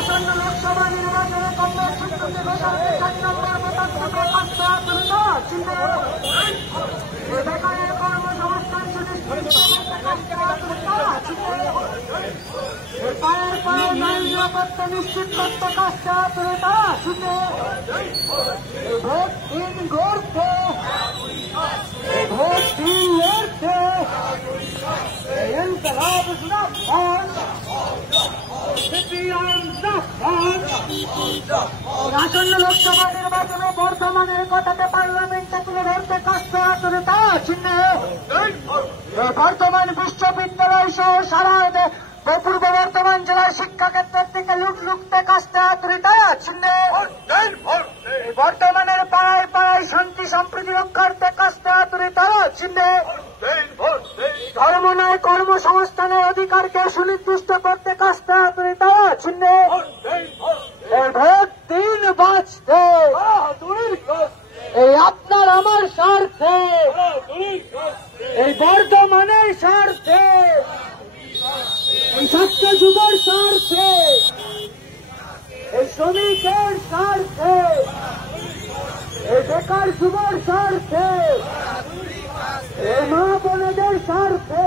আসন্ন লোকসভা নির্বাচনে কংগ্রেস সূত্রকে ঘোষণা 4 নম্বর প্রতাপকে কাটতে তুলিত চিহ্নে বেকারের কর্মসংস্থান পায়ের পায়ে নারী নিরাপত্তা নিশ্চিত করতে কাজটা তুলিত চিহ্নে ভোট দিন গড়তে ভোট দিন লড়তে ইনকলাব জিন্দাবাদ আসন্ন লোকসভা নির্বাচনে বর্তমানের কথাকে পার্লামেন্টে তুলে ধরতে কাজটা তুলিত চিহ্নে বর্তমান বিশ্ববিদ্যালয় সহ সারা পূর্ব বর্ধমান জেলার শিক্ষাক্ষেত্রের থেকে লুটতে কাজটা তুলিত চিহ্নে বর্তমানের পাড়ায় পাড়ায় শান্তি সম্প্রীতি রক্ষার্থে কাজটা তুলিত চিহ্নে ধর্ম নয় কর্মসংস্থানের অধিকারকে সুনির্দিষ্ট করতে কাজটা তুলিত চিহ্নে ভোট দিন বাঁচতে এই আপনার আমার স্বার্থে এই বর্তমানের স্বার্থে এই ছাত্র যুবর স্বার্থে এই শ্রমিকের স্বার্থে এই বেকার যুবর স্বার্থে এই মা বোনেদের স্বার্থে